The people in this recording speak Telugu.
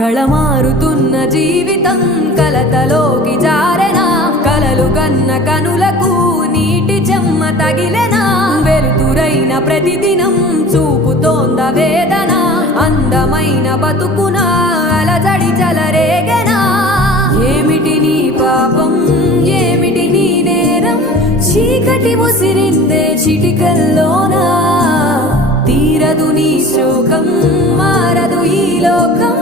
కళమారుతున్న జీవితం కలతలోకి జారెనా కలలు కన్న కనులకు నీటి చెమ్మ తగిలెనా వెలుతురైన ప్రతిదినం చూపుతోంద వేదన అందమైన బతుకున అలజడి చలరేగెనా ఏమిటి నీ పాపం ఏమిటి నీ నేరం చీకటి ముసిరిందే చిటికల్లోనా తీరదు నీ శోకం మారదు ఈ లోకం